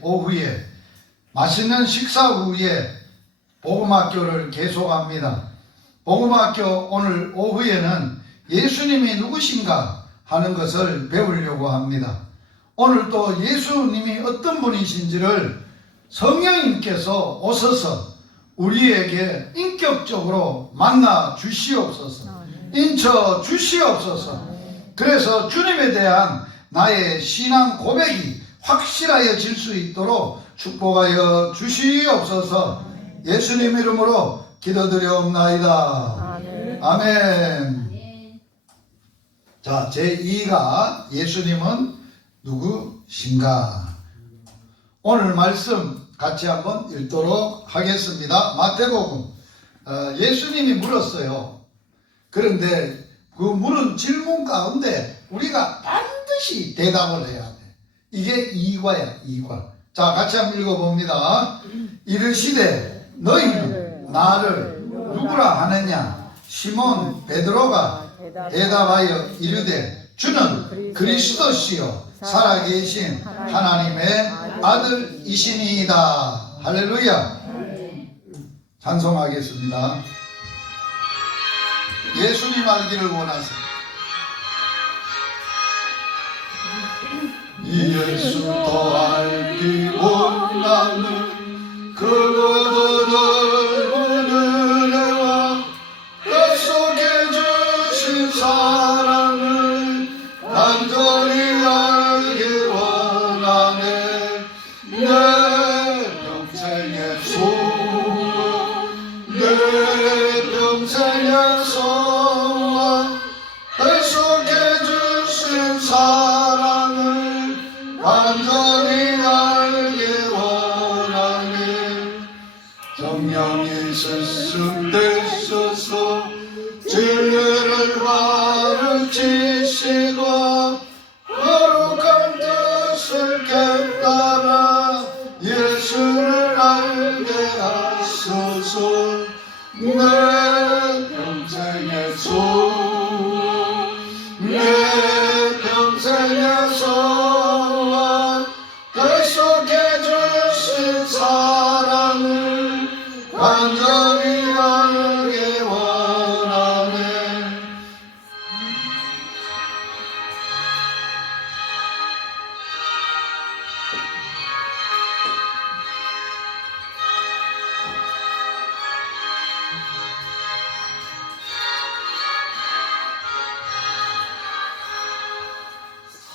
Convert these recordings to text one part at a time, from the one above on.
오후에 맛있는 식사 후에 복음학교를 계속합니다. 복음학교 오늘 오후에는 예수님이 누구신가 하는 것을 배우려고 합니다. 오늘 또 예수님이 어떤 분이신지를 성령님께서 오셔서 우리에게 인격적으로 만나 주시옵소서, 인쳐 주시옵소서. 그래서 주님에 대한 나의 신앙 고백이 확실하여질 수 있도록 축복하여 주시옵소서. 예수님 이름으로 기도드려옵나이다. 아멘. 자, 제2가 예수님은 누구신가? 오늘 말씀 같이 한번 읽도록 하겠습니다. 마태복음. 예수님이 물었어요. 그런데 그 물은 질문 가운데 우리가 반드시 대답을 해야 돼. 이게 이과야, 이과. 자, 같이 한번 읽어봅니다. 이르시되 너희는 나를 누구라 하느냐? 시몬 베드로가 대답하여 이르되 주는 그리스도시요 살아계신 하나님의 아들이시니이다. 할렐루야. 찬송하겠습니다. 예수님 알기를 원하세요. 예수도 알기 원하는 그분을 은혜와 약속해 주신 사랑을 간절히 알기 원하네. 내 평생의 소원, 내 평생의 소원, 약속해 주신 사랑을 간절히 알기 원하네. 성령이 세습되셔서 진리를 가르치시고 거룩한 뜻을 깨달아 예수를 알게 하소서. 내 평생의 소원, 내 평생의 소원, 약속해 주신 사랑을 간절히 알기 원하네.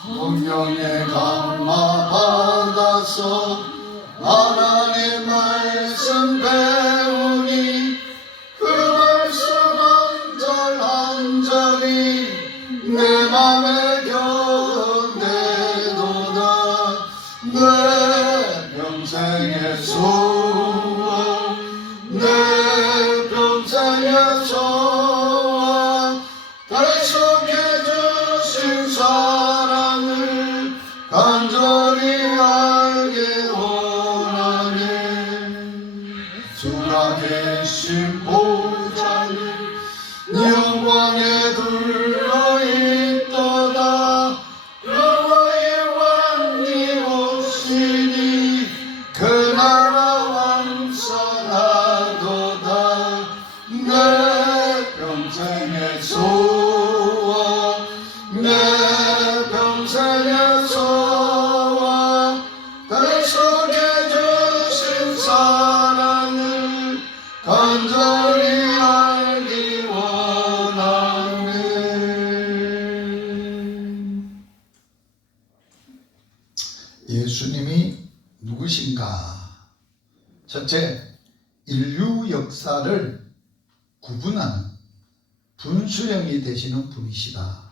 성령의 감화 받아서 하나님 말씀 배우니 그 말씀 한 절 한 절이 내 맘에 견대도다. 내 평생의 소원, 내 평생의 소원, 약속해 주신 사랑을 간절히 알기 원하네. 주가 계신 보좌는 영광에 둘러있도다. 영광의 왕이 오시니 그 나라 왕성하도다. 내 평생의 소원, 내 평생의 소원, 약속해 주신 사랑을 간절히 알기 원하네. 예수님이 누구신가? 첫째, 인류 역사를 구분하는 분수령이 되시는 분이시다.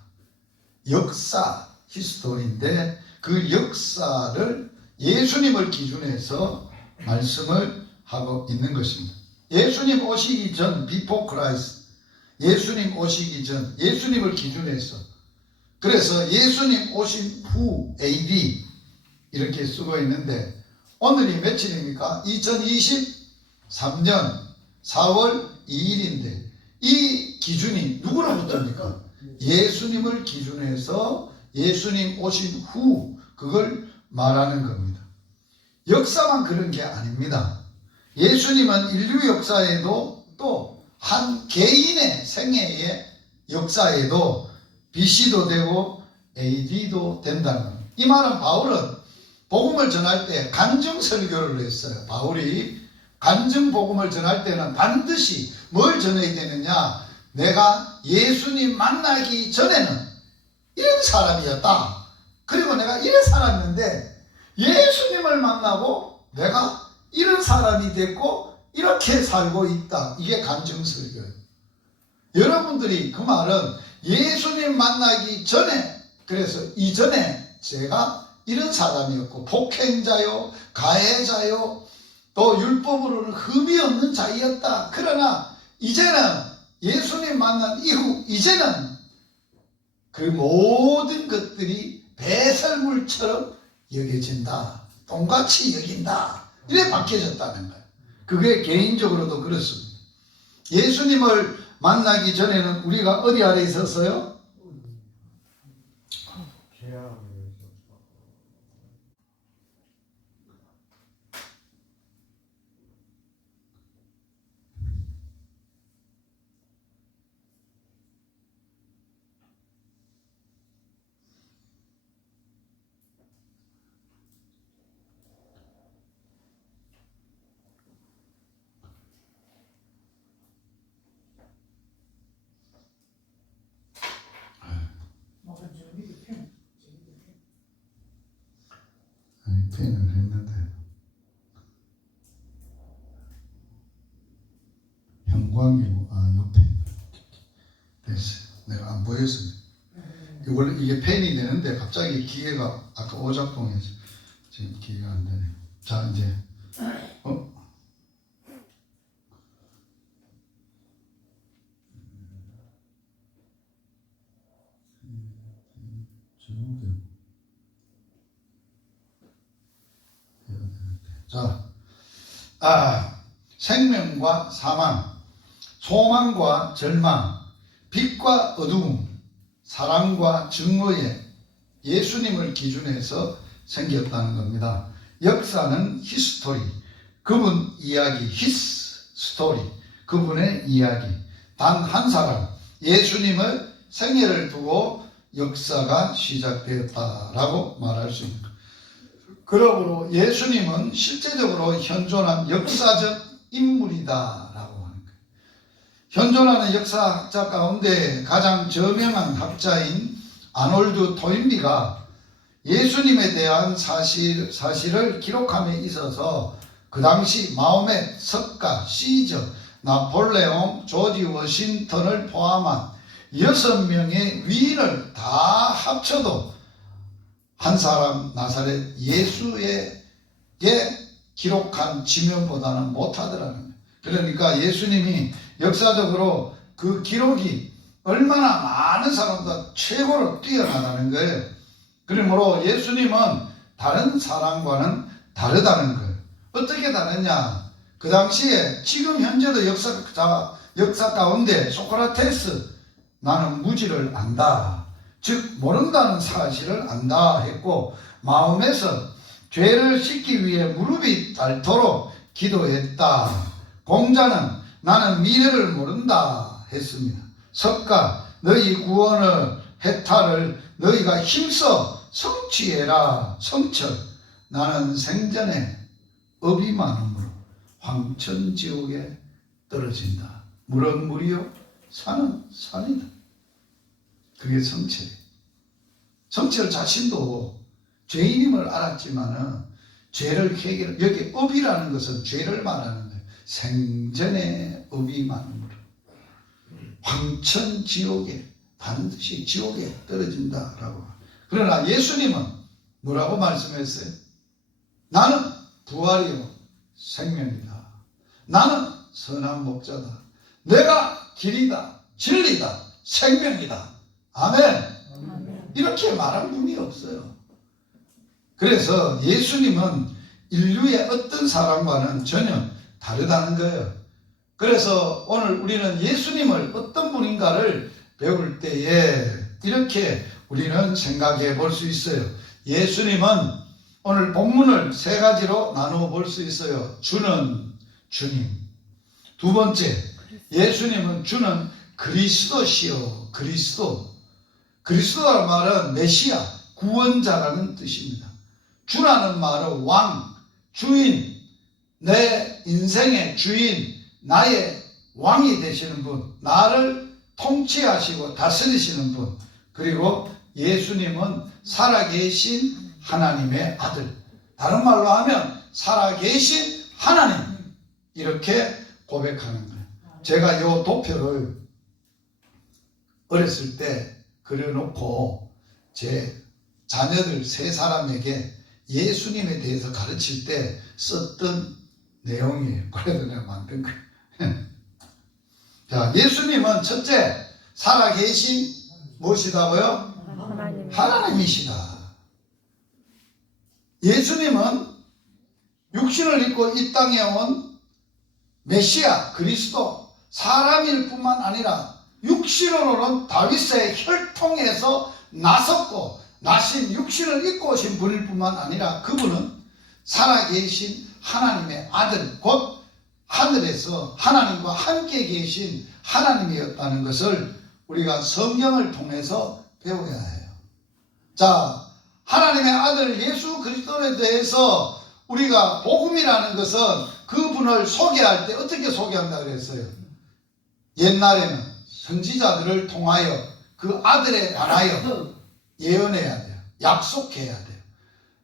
역사, 히스토리인데 그 역사를 예수님을 기준해서 말씀을 하고 있는 것입니다. 예수님 오시기 전, before Christ, 예수님 오시기 전, 예수님을 기준해서, 그래서 예수님 오신 후, AD 이렇게 쓰고 있는데 오늘이 며칠입니까? 2023년 4월 2일인데 이 기준이 누구로부터입니까? 예수님을 기준해서 예수님 오신 후 그걸 말하는 겁니다. 역사만 그런 게 아닙니다. 예수님은 인류 역사에도 또 한 개인의 생애의 역사에도 BC도 되고 AD도 된다는 겁니다. 이 말은 바울은 복음을 전할 때 간증 설교를 했어요. 바울이 간증 복음을 전할 때는 반드시 뭘 전해야 되느냐? 내가 예수님 만나기 전에는 이런 사람이었다. 그리고 내가 이런 사람이었는데 예수님을 만나고 내가 이런 사람이 됐고 이렇게 살고 있다. 이게 간증 설교예요. 여러분들이 그 말은 예수님 만나기 전에, 그래서 이전에 제가 이런 사람이었고 폭행자요, 가해자요, 또 율법으로는 흠이 없는 자이었다. 그러나 이제는 예수님 만난 이후 이제는 그 모든 것들이 배설물처럼 여겨진다. 똥같이 여긴다. 이래 바뀌어졌다는 거예요. 그게 개인적으로도 그렇습니다. 예수님을 만나기 전에는 우리가 어디 아래 있었어요? 펜을 했는데 형광이고 옆에 됐어요. 내가 안 보였습니다. 원래 이게 펜이 되는데 갑자기 기계가 아까 오작동에서 지금 기계가 안 되네요. 자 이제 생명과 사망, 소망과 절망, 빛과 어두움, 사랑과 증오에 예수님을 기준해서 생겼다는 겁니다. 역사는 히스토리, 그분 이야기, 히스 스토리, 그분의 이야기. 단 한 사람, 예수님의 생애를 두고 역사가 시작되었다라고 말할 수 있습니다. 그러므로 예수님은 실제적으로 현존한 역사적 인물이다라고 하는 거예요. 현존하는 역사학자 가운데 가장 저명한 학자인 아놀드 토인비가 예수님에 대한 사실을 기록함에 있어서 그 당시 마호멧, 석가, 시저, 나폴레옹, 조지 워싱턴을 포함한 6명의 위인을 다 합쳐도 한 사람 나사렛 예수에게 기록한 지명보다는 못하더라는 거예요. 그러니까 예수님이 역사적으로 그 기록이 얼마나 많은 사람보다 최고로 뛰어나다는 거예요. 그러므로 예수님은 다른 사람과는 다르다는 거예요. 어떻게 다르냐? 그 당시에 지금 현재도 역사 가운데 소크라테스 나는 무지를 안다. 즉 모른다는 사실을 안다 했고 마음에서 죄를 씻기 위해 무릎이 닳도록 기도했다. 공자는 나는 미래를 모른다 했습니다. 석가 너희 구원을 해탈을 너희가 힘써 성취해라. 성철 나는 생전에 업이 많으므로 황천지옥에 떨어진다. 물은 물이요 산은 산이다. 그게 성철이에요. 성철 자신도 죄인임을 알았지만은 죄를 여기 업이라는 것은 죄를 말하는 거예요. 생전에 업이 많으므로 황천지옥에 반드시 지옥에 떨어진다라고. 그러나 예수님은 뭐라고 말씀했어요? 나는 부활이요 생명이다. 나는 선한 목자다. 내가 길이다, 진리다, 생명이다. 아멘. 이렇게 말한 분이 없어요. 그래서 예수님은 인류의 어떤 사람과는 전혀 다르다는 거예요. 그래서 오늘 우리는 예수님을 어떤 분인가를 배울 때에 이렇게 우리는 생각해 볼 수 있어요. 예수님은 오늘 본문을 세 가지로 나누어 볼 수 있어요. 주는 주님. 두 번째, 예수님은 주는 그리스도시요. 그리스도. 그리스도라는 말은 메시아, 구원자라는 뜻입니다. 주라는 말은 왕, 주인, 내 인생의 주인, 나의 왕이 되시는 분, 나를 통치하시고 다스리시는 분, 그리고 예수님은 살아계신 하나님의 아들. 다른 말로 하면 살아계신 하나님. 이렇게 고백하는 거예요. 제가 이 도표를 어렸을 때 그려놓고 제 자녀들 세 사람에게 예수님에 대해서 가르칠 때 썼던 내용이에요. 그래서 내가 만든 거예요. 자, 예수님은 첫째, 살아계신 무엇이다고요? 하나님이시다. 예수님은 육신을 입고 이 땅에 온 메시아, 그리스도, 사람일 뿐만 아니라 육신으로는 다윗의 혈통에서 나섰고 나신 육신을 입고 오신 분일 뿐만 아니라 그분은 살아계신 하나님의 아들, 곧 하늘에서 하나님과 함께 계신 하나님이었다는 것을 우리가 성경을 통해서 배워야 해요. 자, 하나님의 아들 예수 그리스도에 대해서 우리가 복음이라는 것은 그분을 소개할 때 어떻게 소개한다 그랬어요? 옛날에는 선지자들을 통하여 그 아들에 관하여 예언해야 돼요. 약속해야 돼요.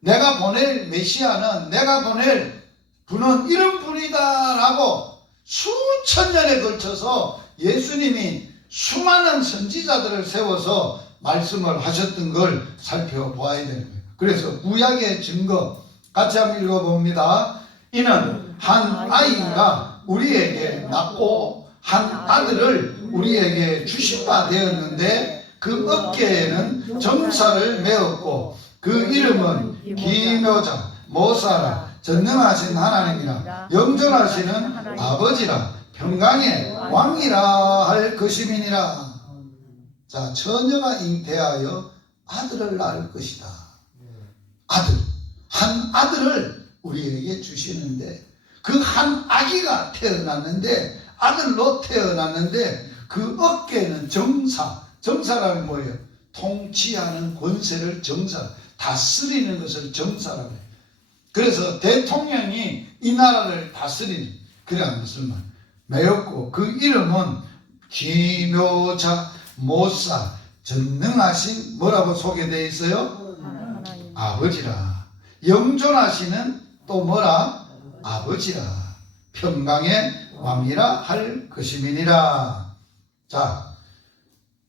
내가 보낼 메시아는, 내가 보낼 분은 이런 분이다라고 수천 년에 걸쳐서 예수님이 수많은 선지자들을 세워서 말씀을 하셨던 걸 살펴보아야 되는 거예요. 그래서 구약의 증거 같이 한번 읽어봅니다. 이는 한 아이가 우리에게 낳고 한 아들을 우리에게 주신 바 되었는데 그 어깨에는 정사를 메었고 그 이름은 기묘자, 모사라, 전능하신 하나님이라, 영존하시는 아버지라, 평강의 왕이라 할 것임이니라. 자, 처녀가 잉태하여 아들을 낳을 것이다. 아들, 한 아들을 우리에게 주시는데 그 한 아기가 태어났는데, 아들로 태어났는데 그 어깨에는 정사, 정사라는 뭐예요? 통치하는 권세를 정사, 다스리는 것을 정사라고 해요. 그래서 대통령이 이 나라를 다스리는, 그래 무슨 말, 매였고 그 이름은 기묘자, 모사, 전능하신 뭐라고 소개되어 있어요? 아버지라. 영존하시는 또 뭐라? 아버지라. 평강의 왕이라 할 것임이니라. 자,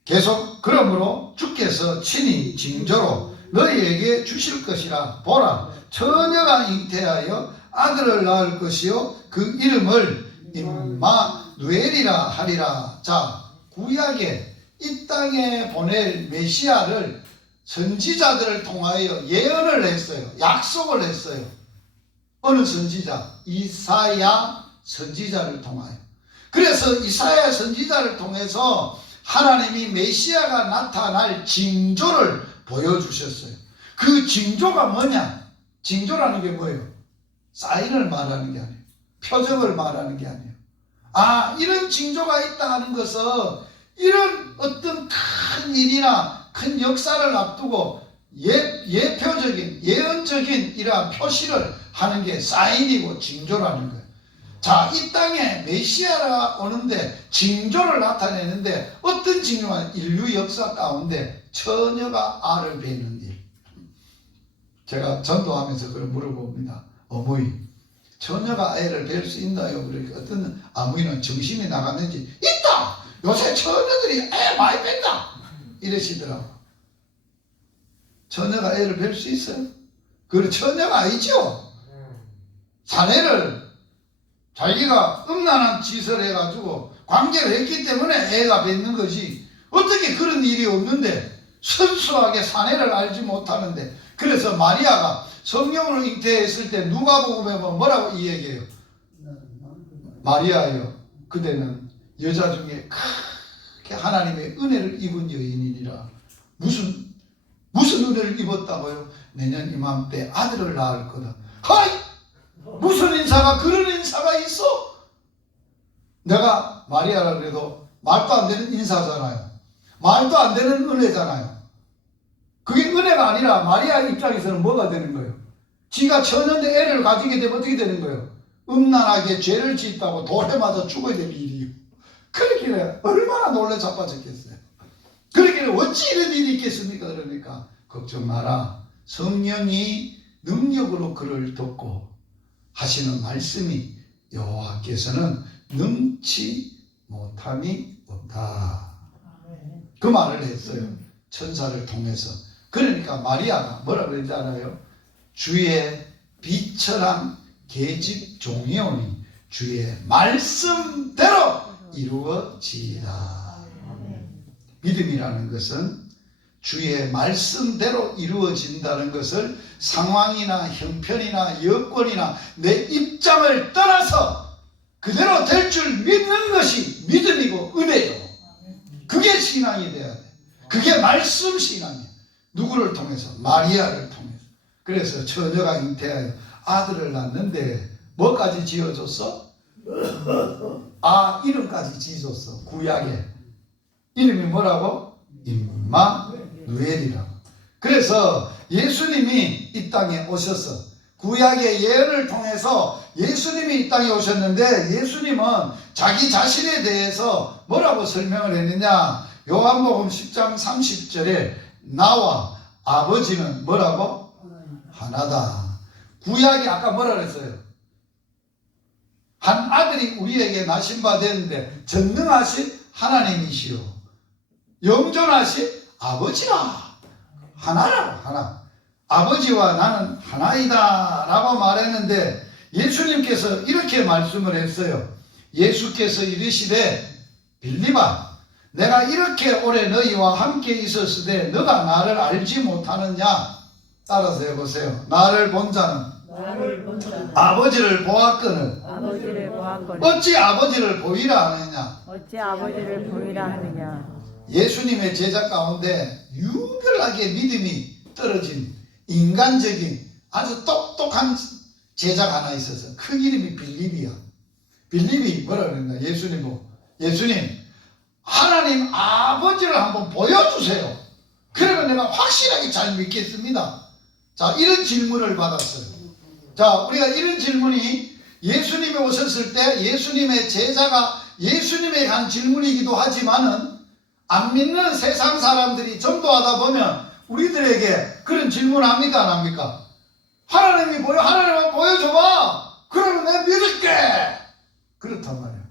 계속 그러므로 주께서 친히 징조로 너희에게 주실 것이라. 보라, 처녀가 잉태하여 아들을 낳을 것이요 그 이름을 임마누엘이라 하리라. 자, 구약에 이 땅에 보낼 메시아를 선지자들을 통하여 예언을 했어요. 약속을 했어요. 어느 선지자? 이사야 선지자를 통하여. 그래서 이사야 선지자를 통해서 하나님이 메시아가 나타날 징조를 보여주셨어요. 그 징조가 뭐냐? 징조라는 게 뭐예요? 사인을 말하는 게 아니에요. 표적을 말하는 게 아니에요. 아, 이런 징조가 있다 하는 것은 이런 어떤 큰 일이나 큰 역사를 앞두고 예표적인, 예언적인 이러한 표시를 하는 게 사인이고 징조라는 거예요. 자, 이 땅에 메시아가 오는데 징조를 나타내는데 어떤 징조가? 인류 역사 가운데 처녀가 알을 베는 일. 제가 전도하면서 그걸 물어봅니다. 어머니, 처녀가 애를 뵐 수 있나요? 그러니까 어떤 아무이는 정신이 나갔는지, 있다! 요새 처녀들이 애 많이 뺀다! 이러시더라고. 처녀가 애를 뵐 수 있어요? 그건 처녀가 아니죠? 사내를 자기가 음란한 짓을 해가지고 관계를 했기 때문에 애가 뱉는 거지, 어떻게 그런 일이 없는데 순수하게 사내를 알지 못하는데. 그래서 마리아가 성령을 잉태했을 때 누가복음에 보면 뭐라고 이 얘기해요? 마리아여, 그대는 여자 중에 크게 하나님의 은혜를 입은 여인이니라. 무슨 무슨 은혜를 입었다고요? 내년 이맘때 아들을 낳을 거다. 하이! 무슨 인사가 그런 인사가 있어? 내가 마리아라 그래도 말도 안 되는 인사잖아요. 말도 안 되는 은혜잖아요. 그게 은혜가 아니라 마리아 입장에서는 뭐가 되는 거예요? 지가 처녀인데 애를 가지게 되면 어떻게 되는 거예요? 음란하게 죄를 짓다고 돌에 맞아 죽어야 될 일이에요. 그렇길래 얼마나 놀래 자빠졌겠어요. 그렇길래 어찌 이런 일이 있겠습니까? 그러니까 걱정 마라. 성령이 능력으로 그를 돕고 하시는 말씀이 여호와께서는 능치 못함이 없다. 그 말을 했어요. 천사를 통해서. 그러니까 마리아가 뭐라 그러지 않아요? 주의 비천한 계집 종이오니 주의 말씀대로 이루어지이다. 믿음이라는 것은 주의 말씀대로 이루어진다는 것을 상황이나 형편이나 여건이나 내 입장을 떠나서 그대로 될 줄 믿는 것이 믿음이고 은혜요. 그게 신앙이 돼야 돼. 그게 말씀 신앙이에요. 누구를 통해서? 마리아를 통해서. 그래서 처녀가 잉태하여 아들을 낳는데 뭐까지 지어줬어? 이름까지 지어줬어. 구약에. 이름이 뭐라고? 임마누엘이라고. 그래서 예수님이 이 땅에 오셔서 구약의 예언을 통해서 예수님이 이 땅에 오셨는데 예수님은 자기 자신에 대해서 뭐라고 설명을 했느냐? 요한복음 10장 30절에 나와 아버지는 뭐라고? 하나다. 구약이 아까 뭐라 그랬어요? 한 아들이 우리에게 나신 바 되는데 전능하신 하나님이시오. 영존하신 아버지라. 하나라고. 하나. 아버지와 나는 하나이다 라고 말했는데 예수님께서 이렇게 말씀을 했어요. 예수께서 이르시되 빌립아 내가 이렇게 오래 너희와 함께 있었을 때 너가 나를 알지 못하느냐? 따라서 해보세요. 나를 본 자는 아버지를 보았거늘 어찌 아버지를 보이라 하느냐? 어찌 아버지를 보이라 하느냐? 예수님의 제자 가운데 유별나게 믿음이 떨어진 인간적인 아주 똑똑한 제자가 하나 있어서 그 이름이 빌립이야. 빌립이 뭐라 그랬나? 예수님 보고 예수님 하나님 아버지를 한번 보여주세요. 그러면 내가 확실하게 잘 믿겠습니다. 자, 이런 질문을 받았어요. 자, 우리가 이런 질문이 예수님이 오셨을 때 예수님의 제자가 예수님에 한 질문이기도 하지만은 안 믿는 세상 사람들이 전도하다 보면 우리들에게 그런 질문 합니까? 안 합니까? 하나님이 하나님만 보여줘봐. 그러면 내가 믿을게. 그렇단 말이에요.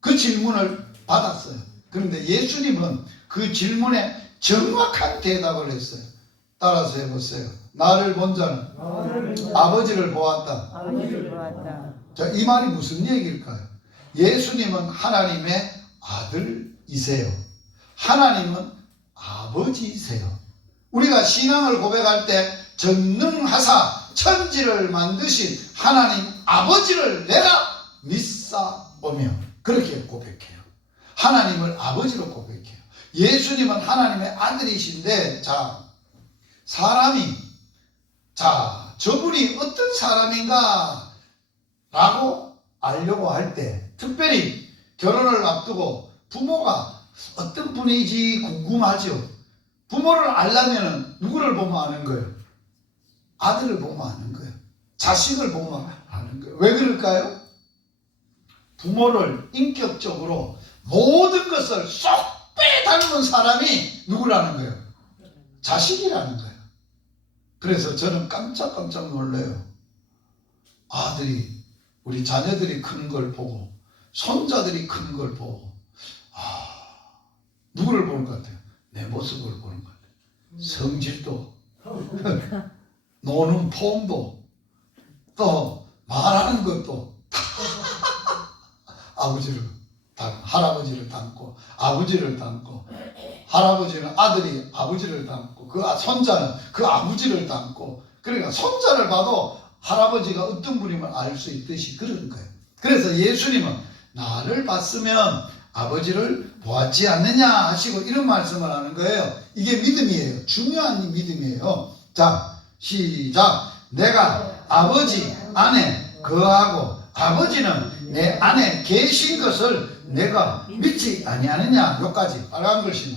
그 질문을 받았어요. 그런데 예수님은 그 질문에 정확한 대답을 했어요. 따라서 해보세요. 나를 본 자는 아버지를 보았다. 아버지를 보았다. 자, 이 말이 무슨 얘기일까요? 예수님은 하나님의 아들이세요. 하나님은 아버지이세요. 우리가 신앙을 고백할 때 전능하사 천지를 만드신 하나님 아버지를 내가 믿사오며 그렇게 고백해요. 하나님을 아버지로 고백해요. 예수님은 하나님의 아들이신데 저분이 어떤 사람인가 라고 알려고 할 때 특별히 결혼을 앞두고 부모가 어떤 분인지 궁금하죠. 부모를 알려면 누구를 보면 아는 거예요? 아들을 보면 아는 거예요. 자식을 보면 아는 거예요. 왜 그럴까요? 부모를 인격적으로 모든 것을 쏙 빼닮은 사람이 누구라는 거예요? 자식이라는 거예요. 그래서 저는 깜짝깜짝 놀라요. 우리 자녀들이 크는 걸 보고 손자들이 크는 걸 보고 누구를 보는 것 같아요? 내 모습을 보는 것 같아요. 성질도 노는 폼도 또 말하는 것도 다 할아버지를 닮고 아버지를 닮고 할아버지는 아들이 아버지를 닮고 그 손자는 그 아버지를 닮고 그러니까 손자를 봐도 할아버지가 어떤 분임을 알 수 있듯이 그런 거예요. 그래서 예수님은 나를 봤으면 아버지를 보았지 않느냐 하시고 이런 말씀을 하는 거예요. 이게 믿음이에요. 중요한 믿음이에요. 자, 시작. 내가 아버지 안에 거하고 아버지는 내 안에 계신 것을 내가 믿지 아니하느냐. 여기까지 빨간 글씨는.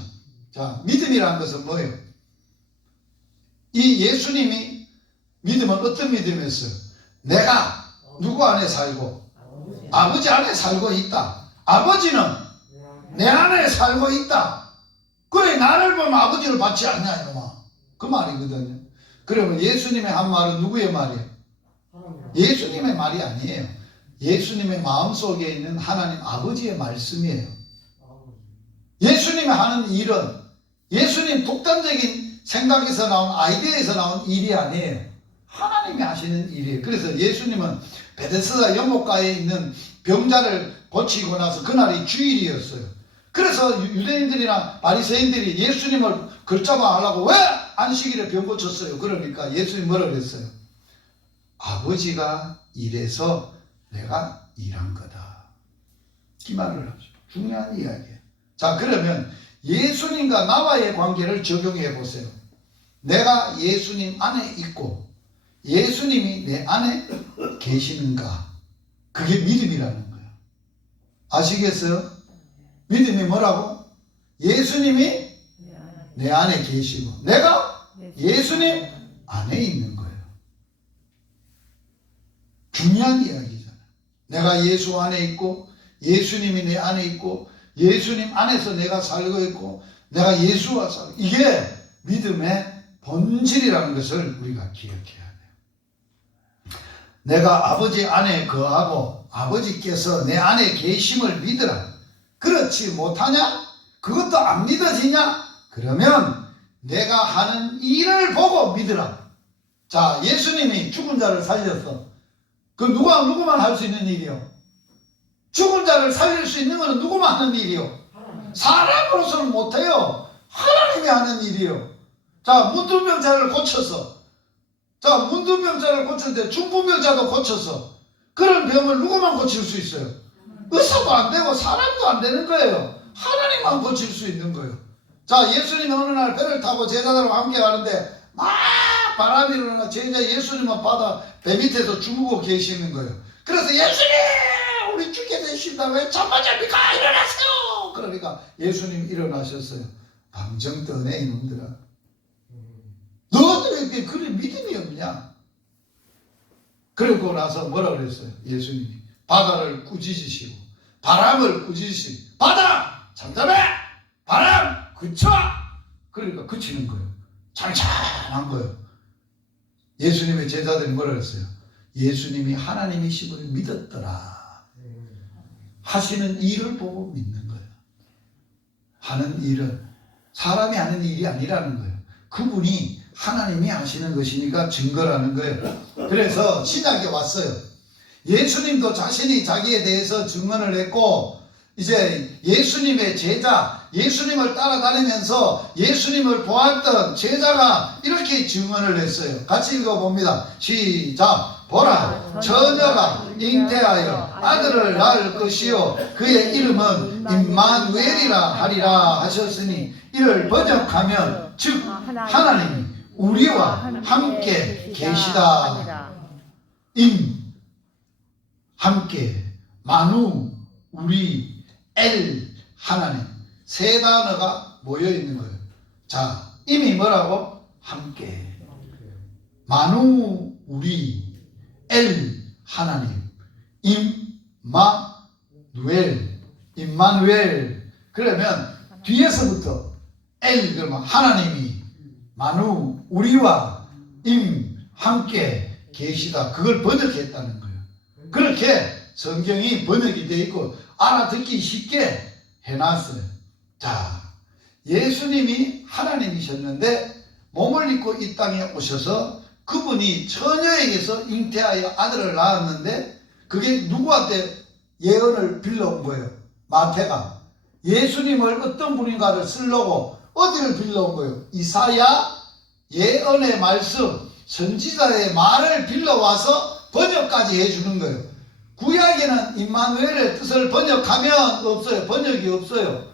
자, 믿음이라는 것은 뭐예요? 이 예수님이 믿음은 어떤 믿음이었어요? 내가 누구 안에 살고 아버지 안에 살고 있다. 아버지는 내 안에 살고 있다. 그래 나를 보면 아버지를 받지 않냐 이놈아. 그 말이거든요. 그러면 예수님의 한 말은 누구의 말이에요? 예수님의 말이 아니에요. 예수님의 마음속에 있는 하나님 아버지의 말씀이에요. 예수님이 하는 일은 예수님 독단적인 생각에서 나온 아이디어에서 나온 일이 아니에요. 하나님이 하시는 일이에요. 그래서 예수님은 베데스다 연못가에 있는 병자를 고치고 나서 그날이 주일이었어요. 그래서 유대인들이나 바리새인들이 예수님을 걸잡아 하려고 왜 안식일에 병 고쳤어요? 그러니까 예수님이 뭐라 그랬어요? 아버지가 일해서 내가 일한 거다. 이 말을 하죠. 중요한 이야기예요. 자, 그러면 예수님과 나와의 관계를 적용해 보세요. 내가 예수님 안에 있고 예수님이 내 안에 계시는가? 그게 믿음이라는 거예요. 아시겠어요? 믿음이 뭐라고? 예수님이 내 안에 계시고 내가 예수님 안에 있는 거예요. 중요한 이야기잖아요. 내가 예수 안에 있고 예수님이 내 안에 있고 예수님 안에서 내가 살고 있고 내가 예수와 살고, 이게 믿음의 본질이라는 것을 우리가 기억해야 돼요. 내가 아버지 안에 거하고 아버지께서 내 안에 계심을 믿으라. 그렇지 못하냐? 그것도 안 믿어지냐? 그러면 내가 하는 일을 보고 믿으라. 자, 예수님이 죽은 자를 살렸어. 그 누구만 할 수 있는 일이요? 죽은 자를 살릴 수 있는 것은 누구만 하는 일이요? 사람으로서는 못해요. 하나님이 하는 일이요. 자, 문둥병자를 고쳐서, 자, 문둥병자를 고쳤는데 중풍병자도 고쳐서, 그런 병을 누구만 고칠 수 있어요? 의사도 안 되고 사람도 안 되는 거예요. 하나님만 고칠 수 있는 거예요. 자, 예수님이 어느 날 배를 타고 제자들과 함께 가는데 막 바람이 일어나 제자 예수님은 바다 배 밑에서 죽고 계시는 거예요. 그래서 예수님 우리 죽게 되신다. 왜 잠만잡니까? 일어나세요. 그러니까 예수님 일어나셨어요. 방정 떠네 이놈들아. 너희들 왜 그런 믿음이 없냐? 그러고 나서 뭐라 그랬어요? 예수님이 바다를 꾸짖으시고 바람을 꾸짖으시고 바다 잠잠해! 바람 그쳐! 그러니까 그치는 거예요. 잔잔한 거예요. 예수님의 제자들이 뭐라 그랬어요? 예수님이 하나님이심을 믿었더라. 하시는 일을 보고 믿는 거예요. 하는 일은 사람이 하는 일이 아니라는 거예요. 그분이 하나님이 하시는 것이니까 증거라는 거예요. 그래서 신약에 왔어요. 예수님도 자신이 자기에 대해서 증언을 했고 이제 예수님의 제자, 예수님을 따라다니면서 예수님을 보았던 제자가 이렇게 증언을 했어요. 같이 읽어봅니다. 시작. 보라, 처녀가 잉태하여 아들을 낳을 것이요 그의 이름은 임마누엘이라 하리라 하셨으니 이를 번역하면 즉 하나님이 우리와 함께 계시다. 함께, 마누, 우리, 엘, 하나님. 세 단어가 모여 있는 거예요. 자, 임이 뭐라고? 함께. 마누, 우리, 엘, 하나님. 임마누엘. 그러면 뒤에서부터 엘, 그러면 하나님이, 마누, 우리와, 함께 계시다. 그걸 번역했다는 거예요. 그렇게 성경이 번역이 되어 있고 알아듣기 쉽게 해놨어요. 자, 예수님이 하나님이셨는데 몸을 입고 이 땅에 오셔서 그분이 처녀에게서 잉태하여 아들을 낳았는데 그게 누구한테 예언을 빌려온 거예요? 마태가 예수님을 어떤 분인가를 쓰려고 어디를 빌려온 거예요? 이사야 예언의 말씀 선지자의 말을 빌려와서 번역까지 해주는 거예요. 구약에는 임마누엘의 뜻을 번역하면 없어요. 번역이 없어요.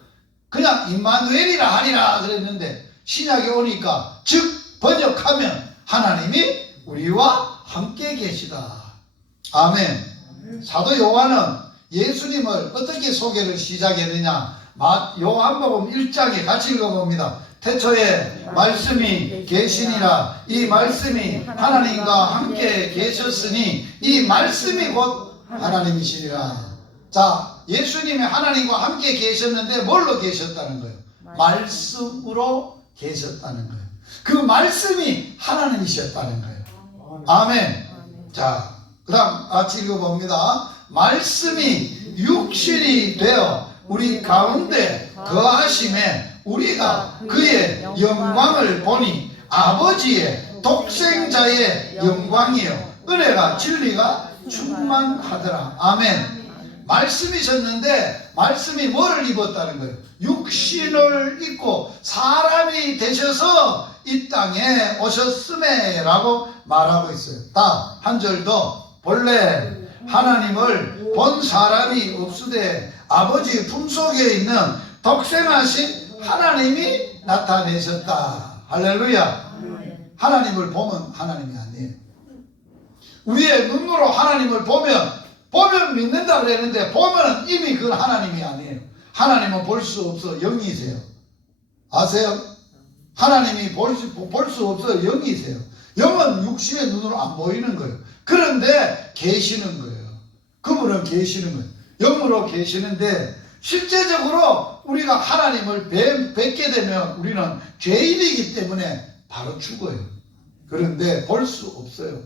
그냥 임마누엘이라 하리라 그랬는데 신약에 오니까 즉 번역하면 하나님이 우리와 함께 계시다. 아멘. 사도 요한은 예수님을 어떻게 소개를 시작했느냐. 요한복음 1장에 같이 읽어봅니다. 태초에 말씀이 계시니라. 이 말씀이 하나님과 함께 계셨으니 이 말씀이 곧 하나님이시니라. 자, 예수님이 하나님과 함께 계셨는데 뭘로 계셨다는 거예요? 말씀으로 계셨다는 거예요. 그 말씀이 하나님이셨다는 거예요. 아멘. 자, 그 다음 같이 읽어봅니다. 말씀이 육신이 되어 우리 가운데 거하심에 우리가 그의 영광을 보니 아버지의 독생자의 영광이요 은혜가 진리가 충만하더라. 아멘. 말씀이셨는데 말씀이 뭐를 입었다는 거예요? 육신을 입고 사람이 되셔서 이 땅에 오셨음에 라고 말하고 있어요. 다 한 절 더. 본래 하나님을 본 사람이 없으되 아버지 품속에 있는 독생하신 하나님이 나타내셨다. 할렐루야. 하나님을 보면 하나님이 아니에요. 우리의 눈으로 하나님을 보면 믿는다 그랬는데 보면 이미 그건 하나님이 아니에요. 하나님은 볼 수 없어 영이세요. 아세요? 하나님이 볼 수 없어 영이세요. 영은 육신의 눈으로 안 보이는 거예요. 그런데 계시는 거예요. 그분은 계시는 거예요. 영으로 계시는데 실제적으로 우리가 하나님을 뵙게 되면 우리는 죄인이기 때문에 바로 죽어요. 그런데 볼 수 없어요.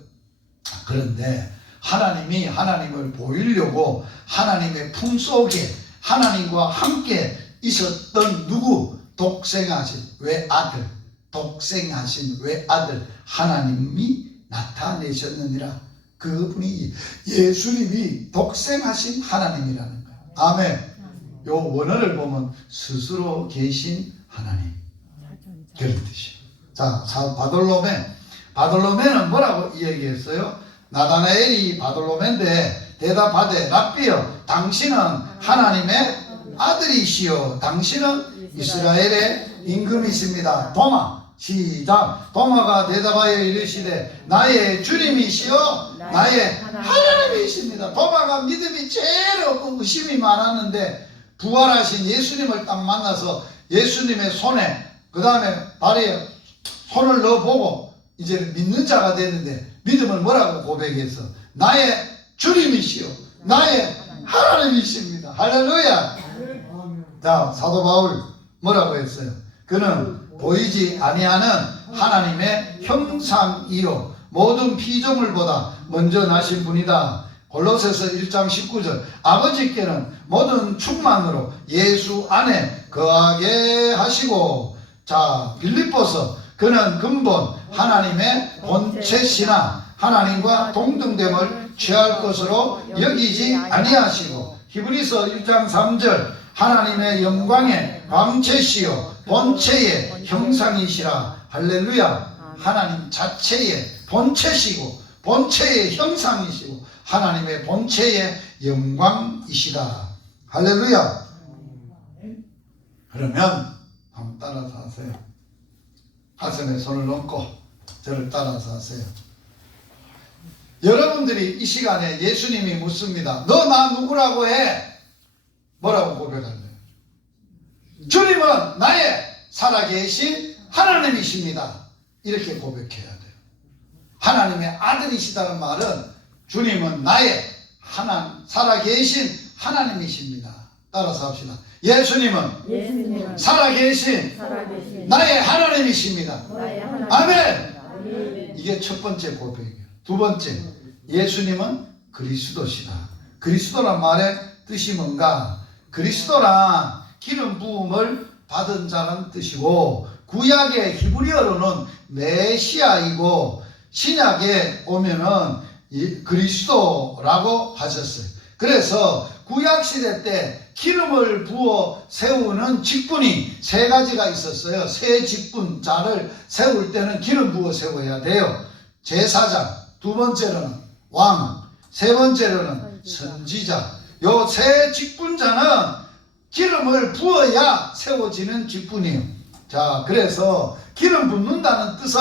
그런데 하나님이 하나님을 보이려고 하나님의 품속에 하나님과 함께 있었던 누구? 독생하신 외아들, 독생하신 외아들 하나님이 나타내셨느니라. 그분이 예수님이 독생하신 하나님이라는 거예요. 아멘. 요 원어를 보면 스스로 계신 하나님 그런 뜻이에요. 자, 바돌로메는 뭐라고 이야기했어요? 나다나엘이 바돌로메인데 대답하되 랍비여 당신은 하나님의 아들이시여 당신은 이스라엘의 임금이십니다. 도마 시작. 도마가 대답하여 이르시되 나의 주님이시여 나의 하나님이십니다. 도마가 믿음이 제일 없고 의심이 많았는데 부활하신 예수님을 딱 만나서 예수님의 손에 그 다음에 발에 손을 넣어보고 이제 믿는 자가 됐는데 믿음을 뭐라고 고백했어? 나의 주님이시여 나의 하나님이십니다. 할렐루야. 자, 사도 바울 뭐라고 했어요? 그는 보이지 아니하는 하나님의 형상이요 모든 피조물보다 먼저 나신 분이다. 골로새서 1장 19절 아버지께는 모든 충만으로 예수 안에 거하게 하시고 자 빌립보서 그는 근본 하나님의 본체시나 하나님과 동등됨을 취할 것으로 여기지 아니하시고 히브리서 1장 3절 하나님의 영광의 광채시요 본체의 형상이시라. 할렐루야. 하나님 자체의 본체시고 본체의 형상이시고 하나님의 본체의 영광이시다. 할렐루야. 그러면 한번 따라서 하세요. 가슴에 손을 얹고 저를 따라서 하세요. 여러분들이 이 시간에 예수님이 묻습니다. 너 나 누구라고 해? 뭐라고 고백할래요? 주님은 나의 살아계신 하나님이십니다. 이렇게 고백해야 돼요. 하나님의 아들이시다는 말은 주님은 나의 살아계신 하나님이십니다. 따라서 합시다. 예수님은 살아계신 나의 하나님이십니다. 아멘. 이게 첫 번째 고백이에요. 두 번째, 예수님은 그리스도시다. 그리스도란 말의 뜻이 뭔가? 그리스도란 기름 부음을 받은 자라는 뜻이고 구약의 히브리어로는 메시아이고 신약에 오면은 그리스도라고 하셨어요. 그래서 구약시대 때 기름을 부어 세우는 직분이 세 가지가 있었어요. 세 직분자를 세울 때는 기름 부어 세워야 돼요. 제사장, 두 번째로는 왕, 세 번째로는 선지자. 요 세 직분자는 기름을 부어야 세워지는 직분이에요. 자, 그래서 기름 붓는다는 뜻은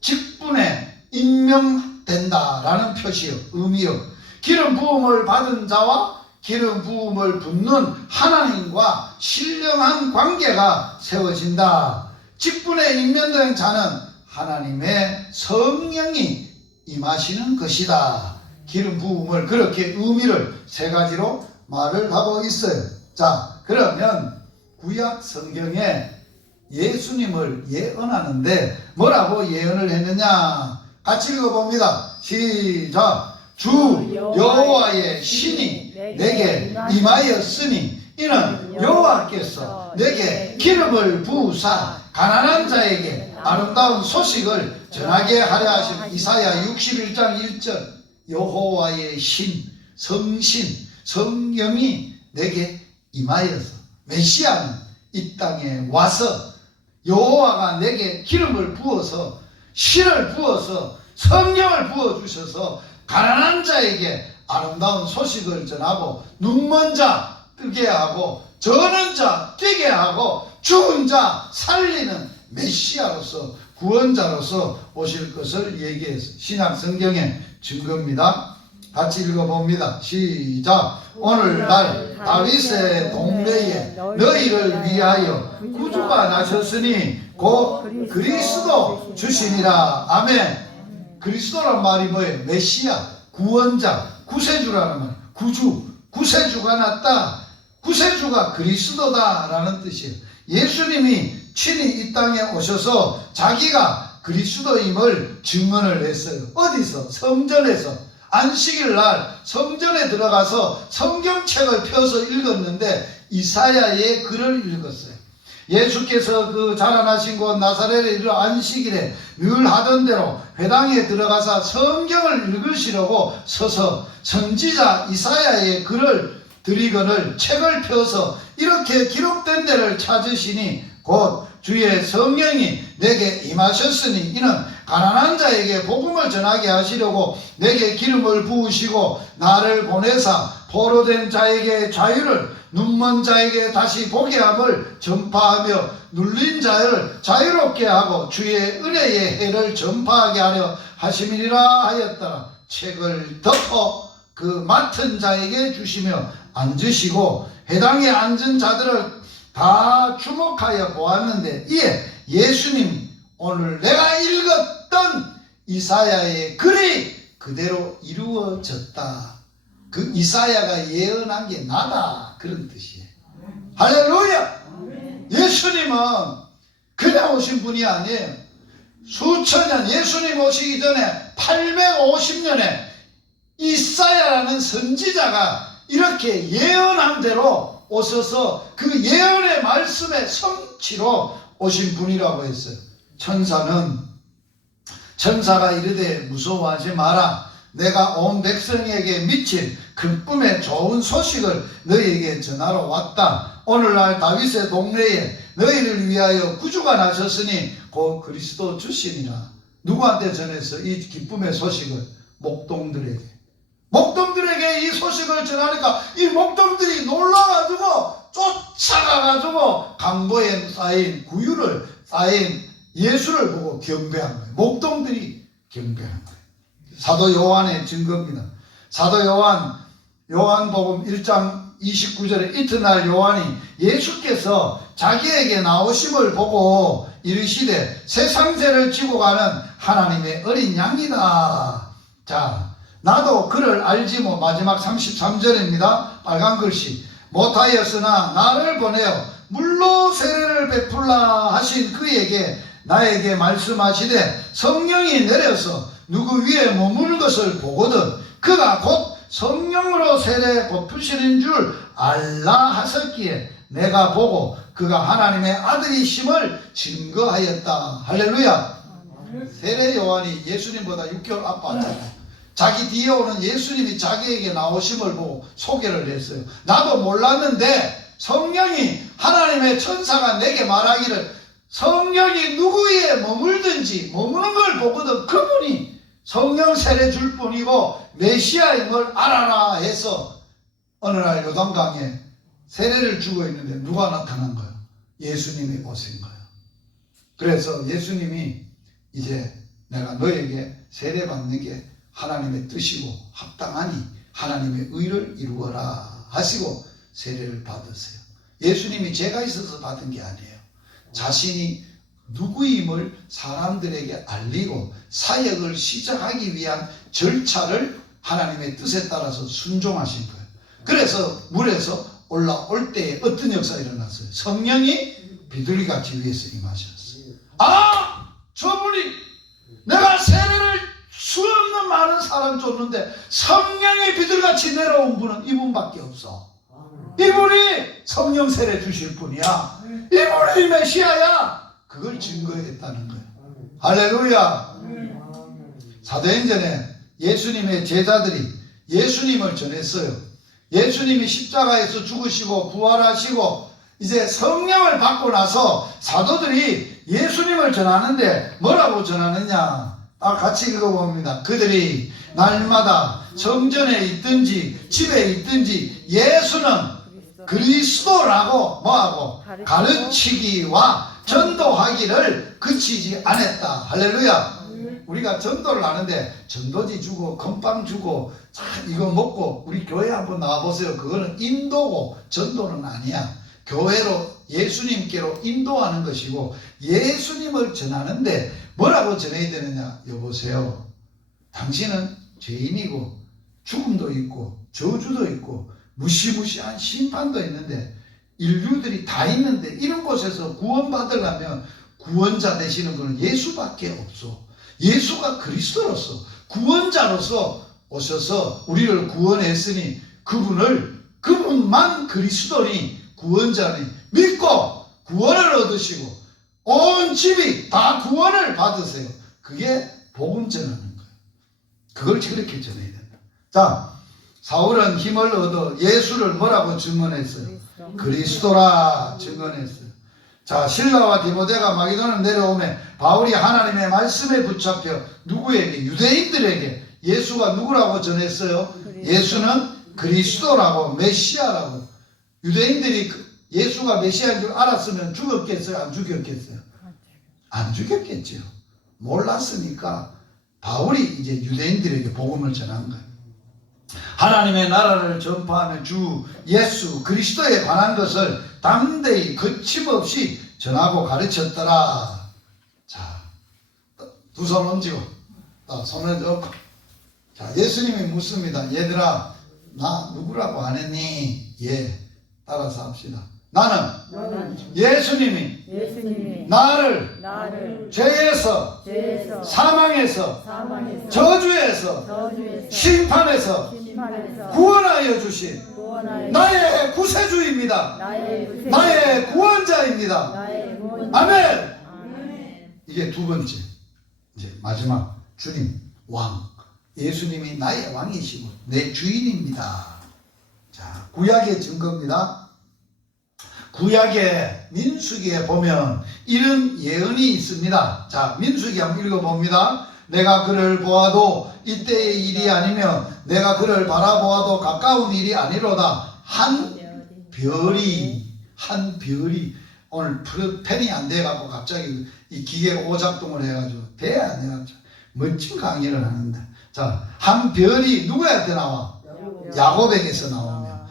직분에 임명된다라는 표시요, 의미요. 기름 부음을 받은 자와 기름 부음을 붓는 하나님과 신령한 관계가 세워진다. 직분에 임명된 자는 하나님의 성령이 임하시는 것이다. 기름 부음을 그렇게 의미를 세 가지로 말을 하고 있어요. 자, 그러면 구약 성경에 예수님을 예언하는데 뭐라고 예언을 했느냐? 같이 읽어봅니다. 시작. 주 여호와의 신이 내게 임하였으니 이는 여호와께서 내게 기름을 부으사 가난한 자에게 아름다운 소식을 전하게 하려 하신. 이사야 61장 1절. 여호와의 신, 성신, 성령이 내게 임하여서, 메시아는 이 땅에 와서 여호와가 내게 기름을 부어서, 신을 부어서, 성령을 부어주셔서 가난한 자에게 아름다운 소식을 전하고, 눈먼 자 뜨게 하고, 저는 자 뛰게 하고, 죽은 자 살리는 메시아로서, 구원자로서 오실 것을 얘기해서 신약 성경의 증거입니다. 같이 읽어봅니다. 시작. 오늘날 다윗의 동네에 너희를 위하여 구주가 나셨으니 곧 그리스도 주시니라. 아멘. 그리스도란 말이 뭐예요? 메시아, 구원자, 구세주라는 말. 구주, 구세주가 났다. 구세주가 그리스도다라는 뜻이에요. 예수님이 친히 이 땅에 오셔서 자기가 그리스도임을 증언을 했어요. 어디서? 성전에서. 안식일 날 성전에 들어가서 성경책을 펴서 읽었는데 이사야의 글을 읽었어요. 예수께서 그 자라나신 곳 나사렛에 이르러 안식일에 늘 하던 대로 회당에 들어가서 성경을 읽으시려고 서서 선지자 이사야의 글을 드리거늘 책을 펴서 이렇게 기록된 데를 찾으시니 곧 주의 성령이 내게 임하셨으니 이는 가난한 자에게 복음을 전하게 하시려고 내게 기름을 부으시고 나를 보내사 포로된 자에게 자유를, 눈먼 자에게 다시 보게 함을 전파하며 눌린 자를 자유롭게 하고 주의 은혜의 해를 전파하게 하려 하심이니라 하였더라. 책을 덮어 그 맡은 자에게 주시며 앉으시고 회당에 앉은 자들을 다 주목하여 보았는데 이에 예수님 오늘 내가 읽었던 이사야의 글이 그대로 이루어졌다. 그 이사야가 예언한 게 나다, 그런 뜻이에요. 할렐루야. 예수님은 그냥 오신 분이 아니에요. 수천 년, 예수님 오시기 전에 850년에 이사야라는 선지자가 이렇게 예언한 대로 오셔서 그 예언의 말씀의 성취로 오신 분이라고 했어요. 천사가 이르되 무서워하지 마라. 내가 온 백성에게 미친 큰 꿈의 좋은 소식을 너희에게 전하러 왔다. 오늘날 다윗의 동네에 너희를 위하여 구주가 나셨으니 곧 그리스도 주시니라. 누구한테 전했어? 이 기쁨의 소식을 목동들에게. 목동들에게 이 소식을 전하니까 이 목동들이 놀라가지고 쫓아가가지고 강보에 쌓인 구유를 쌓인 예수를 보고 경배한 거예요. 목동들이 경배한 거예요. 사도 요한의 증거입니다. 사도 요한복음 1장 29절에 이튿날 요한이 예수께서 자기에게 나오심을 보고 이르시되 세상죄를 지고 가는 하나님의 어린 양이다. 자, 나도 그를 알지 뭐. 마지막 33절입니다. 빨간 글씨. 못하였으나 나를 보내어 물로 세례를 베풀라 하신 그에게 나에게 말씀하시되 성령이 내려서 누구 위에 머무는 것을 보거든 그가 곧 성령으로 세례 베푸시는 줄 알라 하셨기에 내가 보고 그가 하나님의 아들이심을 증거하였다. 할렐루야. 세례 요한이 예수님보다 6개월 아팠잖아요. 자기 뒤에 오는 예수님이 자기에게 나오심을 보고 소개를 했어요. 나도 몰랐는데 성령이, 하나님의 천사가 내게 말하기를 성령이 누구 위에 머물든지 머무는 걸 보거든 그분이 성령 세례 줄 뿐이고 메시아임을 알아라 해서 어느 날 요단강에 세례를 주고 있는데 누가 나타난 거예요? 예수님이 오신 거예요. 그래서 예수님이 이제 내가 너에게 세례 받는 게 하나님의 뜻이고 합당하니 하나님의 의를 이루어라 하시고 세례를 받으세요. 예수님이 죄가 있어서 받은 게 아니에요. 자신이 누구임을 사람들에게 알리고 사역을 시작하기 위한 절차를 하나님의 뜻에 따라서 순종하신 거예요. 그래서 물에서 올라올 때에 어떤 역사가 일어났어요? 성령이 비둘기같이 위에서 임하셨어요. 아! 저분이 내가 세례를 수없는 많은 사람 줬는데 성령이 비둘기같이 내려온 분은 이분밖에 없어. 이분이 성령 세례 주실 분이야. 이분이 메시아야. 그걸 증거했다는 거예요. 할렐루야. 사도행전에 예수님의 제자들이 예수님을 전했어요. 예수님이 십자가에서 죽으시고 부활하시고 이제 성령을 받고 나서 사도들이 예수님을 전하는데 뭐라고 전하느냐? 같이 읽어봅니다. 그들이 날마다 성전에 있든지 집에 있든지 예수는 그리스도라고 뭐하고 가르치기와 전도하기를 그치지 않았다. 할렐루야. 우리가 전도를 하는데 전도지 주고 건빵 주고 이거 먹고 우리 교회 한번 나와보세요. 그거는 인도고 전도는 아니야. 교회로 예수님께로 인도하는 것이고 예수님을 전하는데 뭐라고 전해야 되느냐? 여보세요. 당신은 죄인이고 죽음도 있고 저주도 있고 무시무시한 심판도 있는데 인류들이 다 있는데 이런 곳에서 구원받으려면 구원자 되시는 분은 예수밖에 없어. 예수가 그리스도로서 구원자로서 오셔서 우리를 구원했으니 그분만 그리스도니 구원자니 믿고 구원을 얻으시고 온 집이 다 구원을 받으세요. 그게 복음 전하는 거예요. 그걸 저렇게 전해야 된다. 자, 사울은 힘을 얻어 예수를 뭐라고 증언했어요? 그리스도라 증언했어요. 자, 실라와 디모데가 마게도는 내려오면 바울이 하나님의 말씀에 붙잡혀 누구에게? 유대인들에게 예수가 누구라고 전했어요? 예수는 그리스도라고 메시아라고. 유대인들이 예수가 메시아인 줄 알았으면 죽었겠어요? 안 죽였겠어요? 안 죽였겠죠. 몰랐으니까 바울이 이제 유대인들에게 복음을 전한 거예요. 하나님의 나라를 전파하는 주 예수 그리스도에 관한 것을 담대히 거침없이 전하고 가르쳤더라. 자, 두 손 얹고 손을 얹고 자, 예수님이 묻습니다. 얘들아, 나 누구라고 안 했니? 예, 따라서 합시다. 나는 예수님이 나를 죄에서 사망에서 저주에서 심판에서 구원하여 주신 나의 구세주입니다. 나의 구원자입니다. 아멘. 이게 두 번째, 이제 마지막 주님 왕 예수님이 나의 왕이시고 내 주인입니다. 자, 구약의 증거입니다. 구약의 민수기에 보면 이런 예언이 있습니다. 자, 민수기 한번 읽어봅니다. 내가 그를 보아도 이때의 일이 아니며 내가 그를 바라보아도 가까운 일이 아니로다. 한 별이 오늘 펜이 안 돼가지고 갑자기 이 기계가 오작동을 해가지고 돼 안 돼가지고 멋진 강의를 하는데, 자, 한 별이 누구한테 나와? 야곱에게서 나오며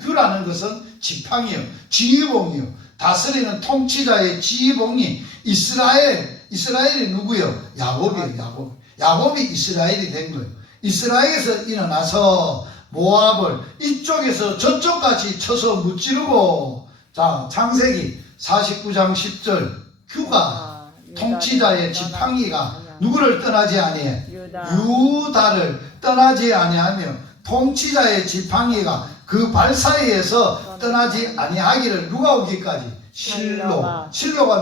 규라는 것은 지팡이요, 지휘봉이요, 다스리는 통치자의 지휘봉이 이스라엘이 누구요? 야곱이에요. 야곱이 이스라엘이 된 거예요. 이스라엘에서 일어나서 모압을 이쪽에서 저쪽까지 쳐서 무찌르고, 자, 창세기 49장 10절 규가 통치자의 지팡이가 누구를 떠나지 아니해? 유다를 떠나지 아니하며 통치자의 지팡이가 그 발 사이에서 떠나지 아니하기를 누가 오기까지? 실로가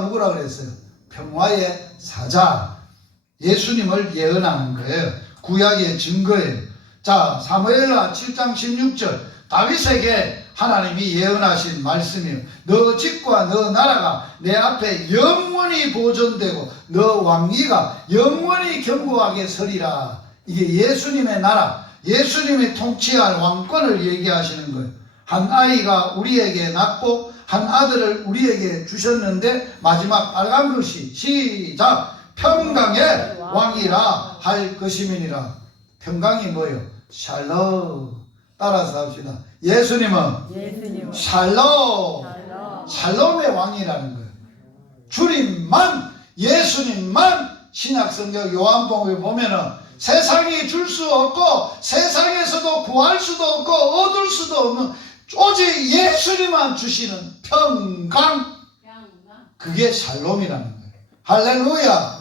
누구라 그랬어요? 평화의 사자 예수님을 예언하는 거예요. 구약의 증거예요. 자, 사무엘하 7장 16절 다윗에게 하나님이 예언하신 말씀이요 너 집과 너 나라가 내 앞에 영원히 보존되고 너 왕위가 영원히 견고하게 서리라. 이게 예수님의 나라, 예수님이 통치할 왕권을 얘기하시는 거예요. 한 아이가 우리에게 낳고 한 아들을 우리에게 주셨는데 마지막 빨간 글씨 시작 평강의 왕이라 할 것임이니라. 평강이 뭐예요? 샬롬. 따라서 합시다. 예수님은 샬롬. 샬롬의 왕이라는 거예요. 주님만, 예수님만 신약성경 요한복음에 보면은 세상이 줄 수 없고 세상에서도 구할 수도 없고 얻을 수도 없는 오직 예수님만 주시는 평강, 그게 샬롬이라는 거예요. 할렐루야.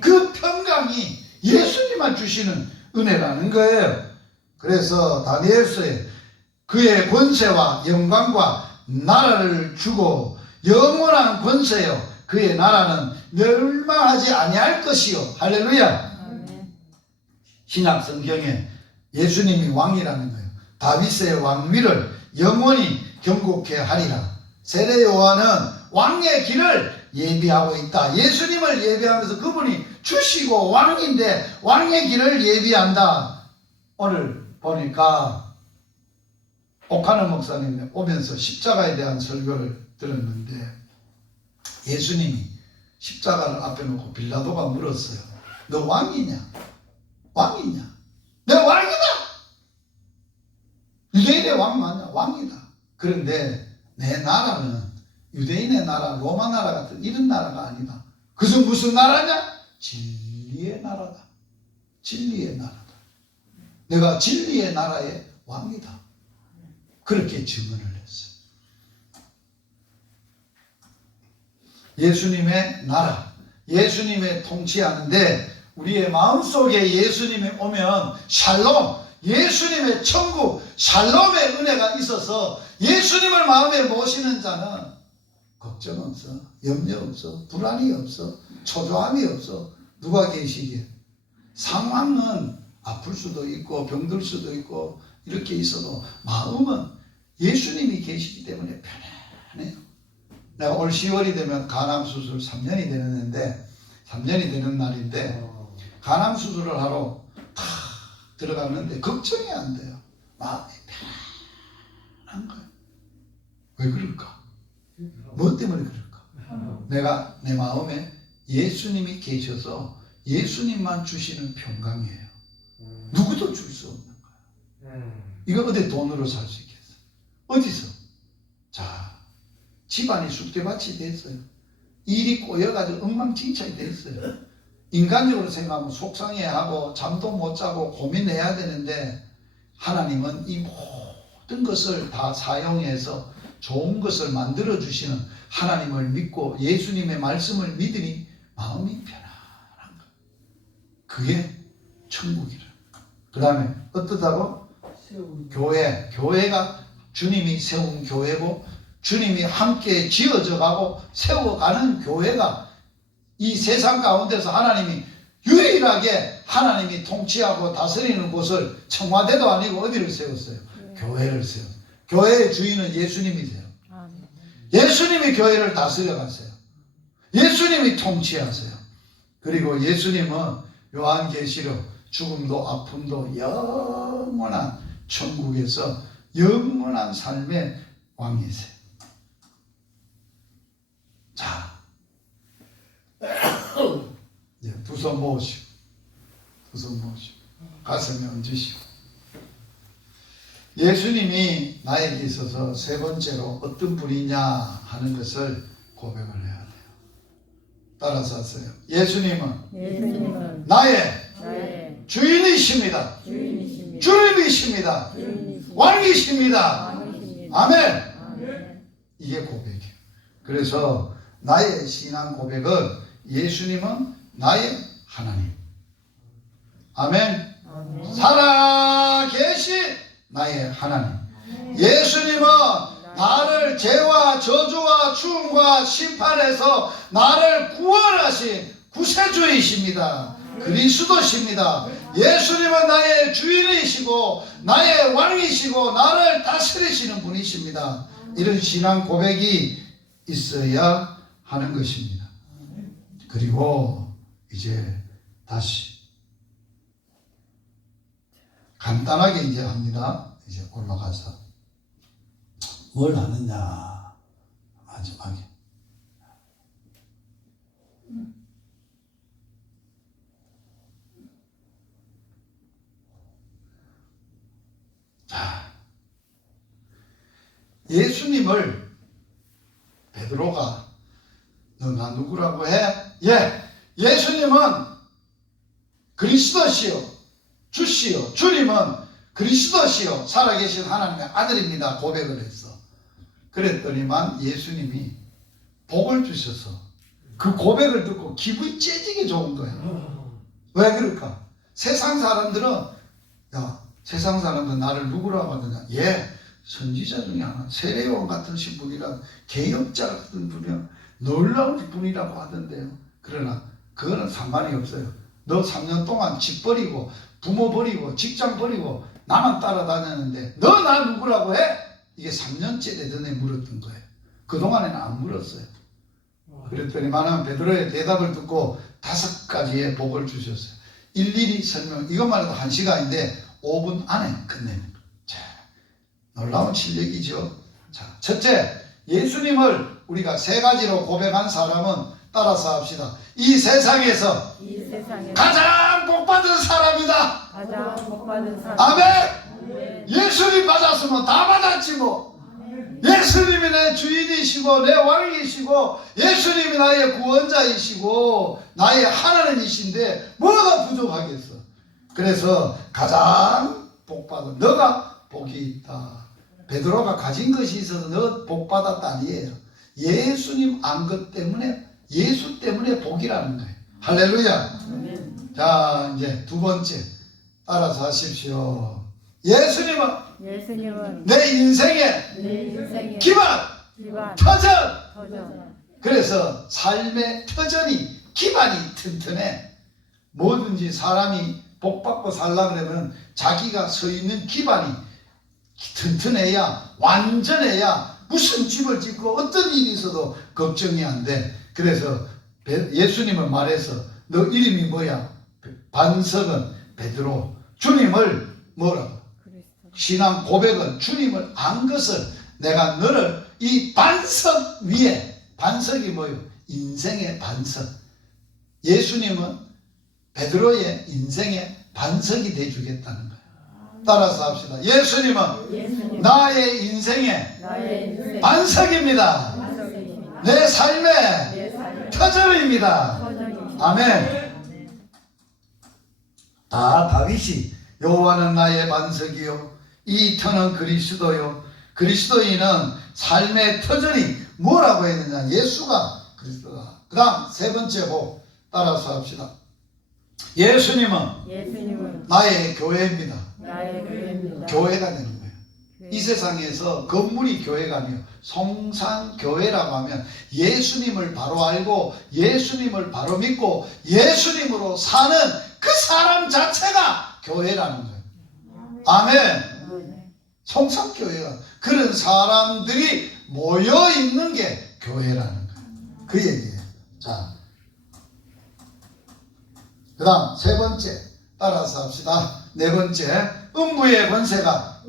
그 평강이 예수님만 주시는 은혜라는 거예요. 그래서 다니엘서에 그의 권세와 영광과 나라를 주고 영원한 권세요 그의 나라는 멸망하지 아니할 것이요. 할렐루야. 신약 성경에 예수님이 왕이라는 거예요. 다윗의 왕위를 영원히 경고케 하리라. 세례 요한은 왕의 길을 예비하고 있다. 예수님을 예비하면서 그분이 주시고 왕인데 왕의 길을 예비한다. 오늘 보니까 옥하늘 목사님이 오면서 십자가에 대한 설교를 들었는데 예수님이 십자가를 앞에 놓고 빌라도가 물었어요. 너 왕이냐? 왕이냐? 내가 왕이다! 유대인의 왕 맞냐? 왕이다. 그런데 내 나라는 유대인의 나라, 로마 나라 같은 이런 나라가 아니다. 그것은 무슨 나라냐? 진리의 나라다. 진리의 나라다. 내가 진리의 나라의 왕이다. 그렇게 증언을 했어요. 예수님의 나라, 예수님의 통치하는데 우리의 마음속에 예수님이 오면 샬롬, 예수님의 천국, 샬롬의 은혜가 있어서 예수님을 마음에 모시는 자는 걱정 없어, 염려 없어, 불안이 없어, 초조함이 없어. 누가 계시기에? 상황은 아플 수도 있고 병들 수도 있고 이렇게 있어도 마음은 예수님이 계시기 때문에 편안해요. 내가 올 10월이 되면 간암 수술 3년이 되는데 3년이 되는 날인데 간암 수술을 하러 탁 들어갔는데 걱정이 안 돼요. 마음이 편안한 거예요. 왜 그럴까? 뭐 때문에 그럴까? 내가 내 마음에 예수님이 계셔서 예수님만 주시는 평강이에요. 누구도 줄 수 없는 거예요. 이거 어디 돈으로 살 수 있겠어? 어디서? 자, 집안이 쑥대밭이 됐어요. 일이 꼬여가지고 엉망진창이 됐어요. 인간적으로 생각하면 속상해하고 잠도 못 자고 고민해야 되는데 하나님은 이 모든 것을 다 사용해서 좋은 것을 만들어 주시는 하나님을 믿고 예수님의 말씀을 믿으니 마음이 편안한 거예요. 그게 천국이라. 그 다음에 어떻다고? 교회가 주님이 세운 교회고 주님이 함께 지어져 가고 세워가는 교회가 이 세상 가운데서 하나님이 유일하게 하나님이 통치하고 다스리는 곳을 청와대도 아니고 어디를 세웠어요? 교회를 세웠어요. 교회의 주인은 예수님이세요. 예수님이 교회를 다스려 가세요. 예수님이 통치하세요. 그리고 예수님은 요한계시록 죽음도 아픔도 영원한 천국에서 영원한 삶의 왕이세요. 자, 두 손 모으시고 가슴에 얹으시고 예수님이 나에게 있어서 세 번째로 어떤 분이냐 하는 것을 고백을 해야 돼요. 따라서 하세요. 예수님은 나의 주인이십니다. 주님이십니다. 왕이십니다. 아멘. 이게 고백이에요. 그래서 나의 신앙 고백은 예수님은 나의 하나님. 아멘. 살아계신 나의 하나님. 예수님은 나를 죄와 저주와 죽음과 심판에서 나를 구원하신 구세주이십니다. 그리스도십니다. 예수님은 나의 주인이시고 나의 왕이시고 나를 다스리시는 분이십니다. 이런 신앙 고백이 있어야 하는 것입니다. 그리고 이제 다시 간단하게 이제 합니다. 이제 올라가서 뭘 하느냐 마지막에 자, 예수님을 베드로가 너가 누구라고 해? 예, 예수님은 그리스도시요 주시요 주님은 그리스도시요 살아계신 하나님의 아들입니다 고백을 했어. 그랬더니만 예수님이 복을 주셔서 그 고백을 듣고 기분이 째지게 좋은 거예요. 왜 그럴까? 세상 사람들은 야 세상 사람들은 나를 누구라고 하느냐? 예, 선지자 중에 하나 세례요한 같은 분이라 개혁자 같은 분이야 놀라운 분이라고 하던데요. 그러나 그거는 상관이 없어요. 너 3년 동안 집 버리고 부모 버리고 직장 버리고 나만 따라다녔는데 너 나 누구라고 해? 이게 3년째 되던 애 물었던 거예요. 그동안에는 안 물었어요. 그랬더니만은 베드로의 대답을 듣고 5가지의 복을 주셨어요. 일일이 설명, 이것만 해도 1시간인데 5분 안에 끝냅니다. 자, 놀라운 실력이죠. 자, 첫째, 예수님을 우리가 3가지로 고백한 사람은 따라서 합시다. 이 세상에서 가장 복받은 사람이다. 가장 복받은 사람. 아멘. 예수님 받았으면 다 받았지 뭐. 예수님이 내 주인이시고 내 왕이시고 예수님이 나의 구원자이시고 나의 하나님이신데 뭐가 부족하겠어. 그래서 가장 복받은 너가 복이 있다. 베드로가 가진 것이 있어서 너 복받았다 아니에요. 예수님 안 것 때문에 예수 때문에 복이라는 거예요. 할렐루야. 자, 이제 2번째 따라서 하십시오. 예수님은 내 인생의 기반, 터전. 그래서 삶의 터전이 기반이 튼튼해. 뭐든지 사람이 복받고 살려고 그러면 자기가 서 있는 기반이 튼튼해야, 완전해야 무슨 집을 짓고 어떤 일이 있어도 걱정이 안 돼. 그래서 예수님은 말해서 너 이름이 뭐야? 반석은 베드로. 주님을 뭐라고? 신앙 고백은 주님을 안 것을 내가 너를 이 반석 위에, 반석이 뭐예요? 인생의 반석. 예수님은 베드로의 인생의 반석이 되주겠다는 거예요. 따라서 합시다. 예수님은 나의 인생의 반석입니다. 내 삶의 터전입니다. 아멘. 다윗이 여호와는 나의 반석이요 이 터는 그리스도요. 그리스도인은 삶의 터전이 뭐라고 했느냐? 예수가 그리스도다. 그 다음 3번째 복 따라서 합시다. 예수님은 나의 교회입니다. 교회가 되는 거예요. 이 세상에서 건물이 교회가 아니에요. 성산교회라고 하면 예수님을 바로 알고 예수님을 바로 믿고 예수님으로 사는 그 사람 자체가 교회라는 거예요. 아멘. 성산교회가 그런 사람들이 모여 있는 게 교회라는 거예요. 그 얘기예요. 자, 그 다음 3번째 따라서 합시다. 4번째, 음부의 권세가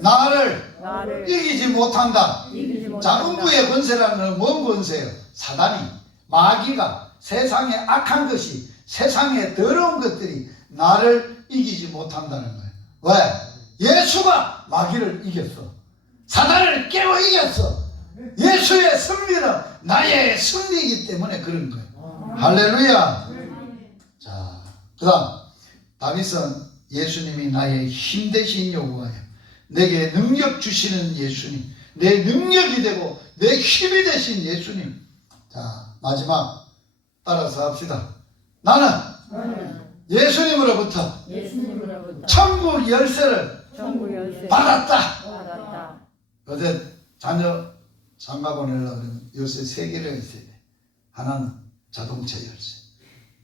나를 이기지 못한다. 자, 음부의 권세라는 건 뭔 권세예요? 사단이, 마귀가, 세상의 악한 것이, 세상의 더러운 것들이 나를 이기지 못한다는 거예요. 왜? 예수가 마귀를 이겼어. 사단을 깨워 이겼어. 예수의 승리는 나의 승리이기 때문에 그런 거예요. 할렐루야. 자, 그 다음 다윗은 예수님이 나의 힘 되신 여호와예요. 내게 능력 주시는 예수님, 내 능력이 되고 내 힘이 되신 예수님. 자, 마지막 따라서 합시다. 나는 예수님으로부터 천국 열쇠를 받았다. 어제 자녀 장가 보내려고 하면 열쇠 3개를 있어야 돼. 하나는 자동차 열쇠,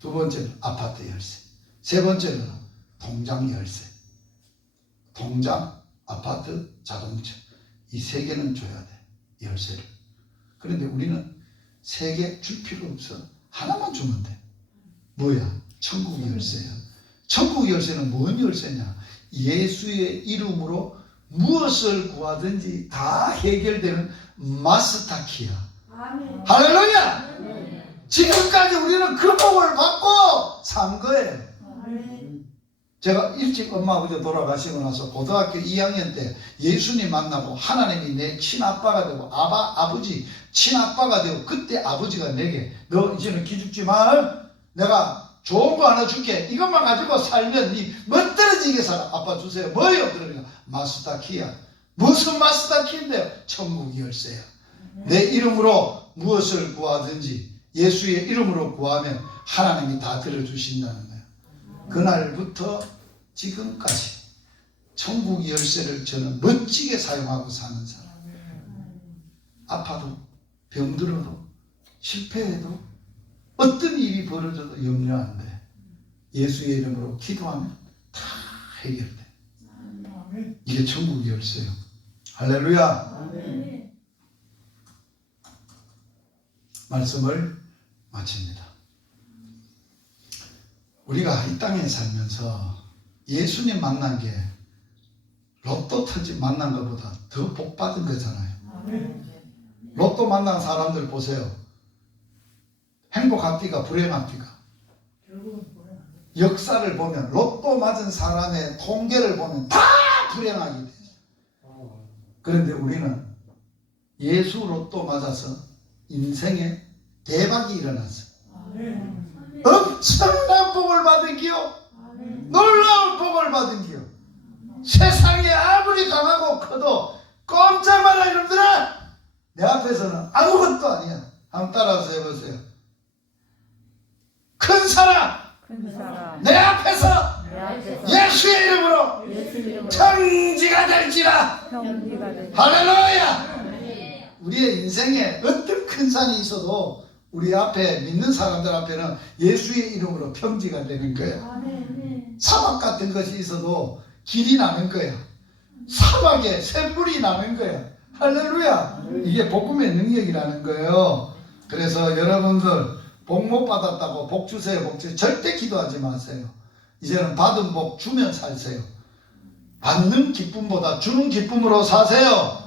두 번째는 아파트 열쇠. 세 번째는 통장 열쇠. 통장, 아파트, 자동차. 이 세 개는 줘야 돼. 열쇠를. 그런데 우리는 세 개 줄 필요 없어. 하나만 주면 돼. 뭐야? 천국 열쇠야. 천국 열쇠는 뭔 열쇠냐? 예수의 이름으로 무엇을 구하든지 다 해결되는 마스터키야. 할렐루야! 지금까지 우리는 그 복을 받고 산 거예요. 제가 일찍 엄마 아버지 돌아가시고 나서 고등학교 2학년 때 예수님 만나고 하나님이 내 친아빠가 되고 아버지 친아빠가 되고, 그때 아버지가 내게 너 이제는 기죽지 마. 내가 좋은 거 하나 줄게. 이것만 가지고 살면 니 멋들어지게 살아. 아빠 주세요. 뭐예요? 그러니까 마스터키야. 무슨 마스터키인데요? 천국 열쇠야. 내 이름으로 무엇을 구하든지 예수의 이름으로 구하면 하나님이 다 들어주신다는 거예요. 그날부터 지금까지 천국 열쇠를 저는 멋지게 사용하고 사는 사람. 아파도 병들어도 실패해도 어떤 일이 벌어져도 염려 안 돼. 예수의 이름으로 기도하면 다 해결돼. 이게 천국 열쇠요. 할렐루야. 말씀을 마칩니다. 우리가 이 땅에 살면서 예수님 만난 게 로또 터지 만난 것보다 더 복 받은 거잖아요. 로또 만난 사람들 보세요. 행복합니까? 불행합니까? 역사를 보면 로또 맞은 사람의 통계를 보면 다 불행하게 돼요. 그런데 우리는 예수 로또 맞아서 인생에 대박이 일어났어요. 엄청난 복을 받은 기요. 놀라운 복을 받은 기요. 세상에 아무리 강하고 커도 꼼짝 마라 이놈들아. 내 앞에서는 아무것도 아니야. 한번 따라서 해보세요. 큰 사람 내 앞에서 예수의 이름으로 청지가 될지라. 할렐루야. 우리의 인생에 어떤 큰 산이 있어도 우리 앞에 믿는 사람들 앞에는 예수의 이름으로 평지가 되는 거야. 사막 같은 것이 있어도 길이 나는 거야. 사막에 샘물이 나는 거야. 할렐루야. 이게 복음의 능력이라는 거예요. 그래서 여러분들 복 못 받았다고 복 주세요, 복 주세요. 절대 기도하지 마세요. 이제는 받은 복 주면 살세요. 받는 기쁨보다 주는 기쁨으로 사세요.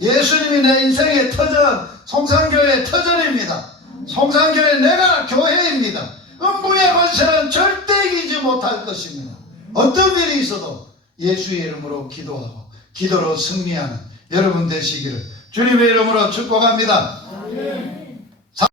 예수님이 내 인생의 터전, 성산교회 터전입니다. 성산교회 내가 교회입니다. 음부의 권세는 절대 이기지 못할 것입니다. 어떤 일이 있어도 예수의 이름으로 기도하고 기도로 승리하는 여러분 되시기를 주님의 이름으로 축복합니다.